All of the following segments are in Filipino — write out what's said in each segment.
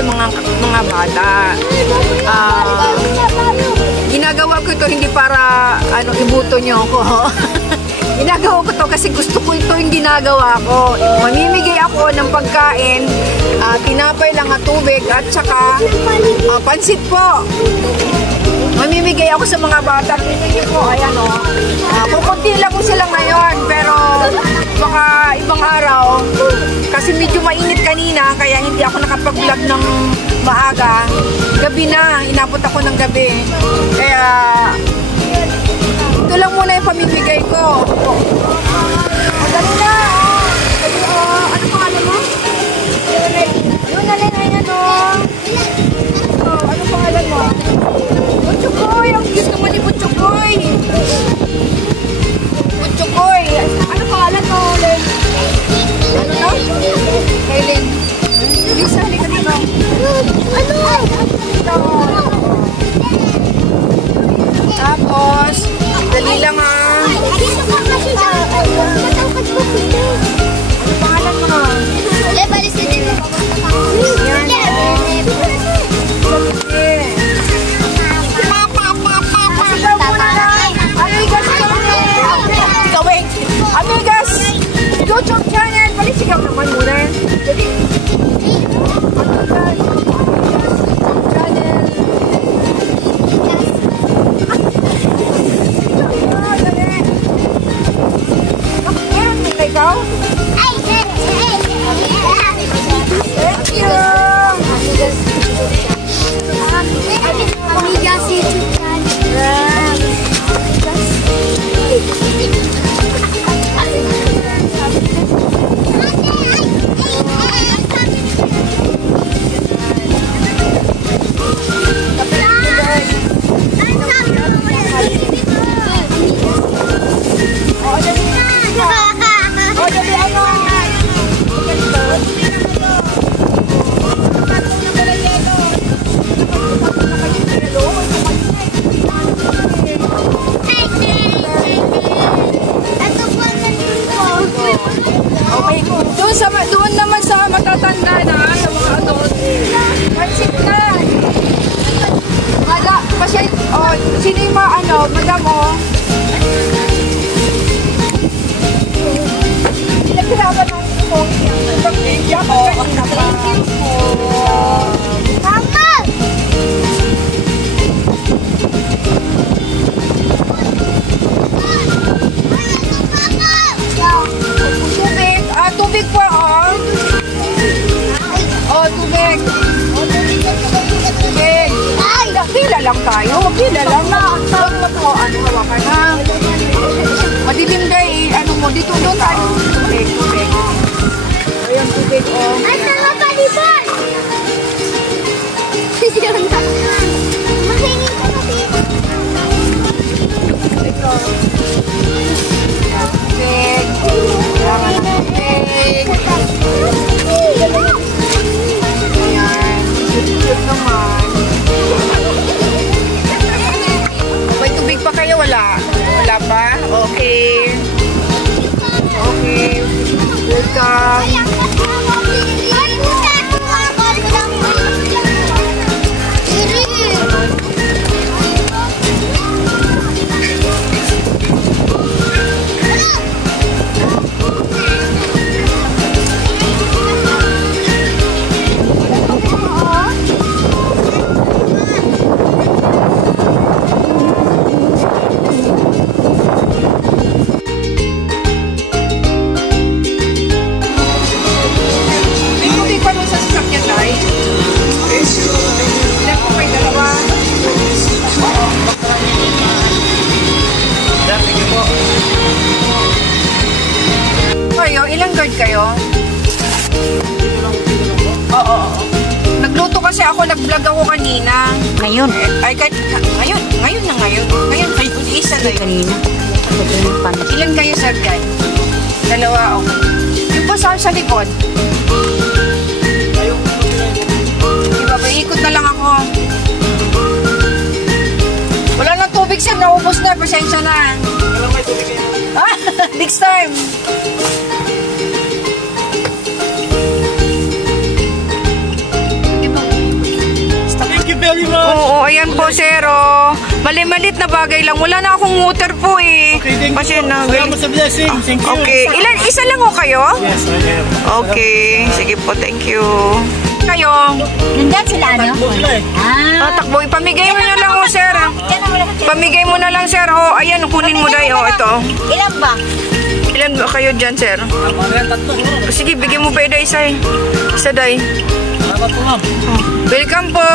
sa mga bata. Ginagawa ko ito hindi para ibuto nyo ako. Ginagawa ko to kasi gusto ko ito yung ginagawa ko. Mamimigay ako ng pagkain, tinapay lang at tubig at saka pansit po. Mamimigay ako sa mga bata. Tingnan po, ayan o. Kukunti lang po sila ngayon, pero baka ibang araw, kasi medyo mainit kanina, kaya hindi ako nakapag-vlog ng maaga. Gabi na, inabot ako ng gabi. Kaya, ito lang muna yung pamimigay ko. Dali na, ano pangalan mo? Yun na rin, ayan o. Ano pangalan mo? Butchokoy! Ang cute naman ni Butchokoy! Butchokoy! Ano pangalan mo, Len? Ano na? Kailin. Lisa, halika dito. Ano? Ito. Tapos, dali lang ah. Ano pangalan mo? Lebalis na din. Amigas, YouTube channel. Palisigaw naman muna. Jadi, thank you. Amigas YouTube channel. Doon naman sa matatanda na, sa mga adult. Pansit na. Sino yung madam o? Nagkirapan ng phone niya. Thank you po. Thank you po. Mama! Tubig po, oh. Oh, tubig. Tubig. Pila lang tayo. Pila lang na. Huwag mo po, hawakan na. Madilim day, dito doon tayo. Tubig, tubig. Ayan, tubig, oh. Ay, tala pa, Libon! Mahingin ko na dito. Ito. Tubig. Kailangan ng tubig. Ayan. Cute naman. May tubig pa kayo? Wala? Wala pa? Okay. Okay. Welcome. Kayo? Oo. Nagluto kasi ako, nag-vlog ako kanina. Ngayon? Ay, ngayon. Isa na yun. Kanina. Ilan kayo, sir, guys? Dalawa, okay. Yung po sa likod. Diba, ikot na lang ako. Wala nang tubig, sir. Naubos na. Pasensya na. Wala may tubig kayo. Next time. Diba? Oo, ayan po, sir. Oh. Mali-malit na bagay lang. Wala na akong water po eh. Okay, thank Kasi you. na, Salamat sa blessing. Thank you. okay. Isa lang ho kayo? Yes, I am. Okay. Sige po, thank you. Kayo. Nandyan sila, ano? Takbo sila eh. Takbo. Ipamigay mo na lang, oh, sir. Pamigay mo na lang, sir. Oh, ayan, kunin mo dahi. Oh, ito. Ilan ba? Ilan ba kayo dyan, sir? Sige, bigyan mo pa ida isa eh. Isa dahi. Salamat po, ma'am. Welcome po.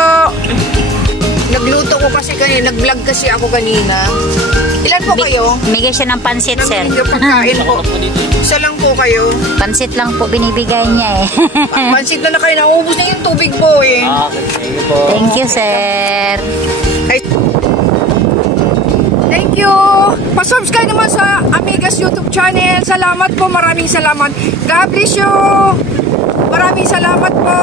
Nagluto ko kasi kanina. Nag-vlog kasi ako kanina. Ilan po kayo? Bigay siya ng pansit, sir. Nang pagkain po. Isa lang po kayo. Pansit lang po binibigay niya eh. Pansit na kayo. Naubos na yung tubig po eh. Okay, thank you po. Thank you, sir. Ay, thank you. Pa-subscribe naman sa Amigas YouTube channel. Salamat po. Maraming salamat. God bless you. Maraming salamat po.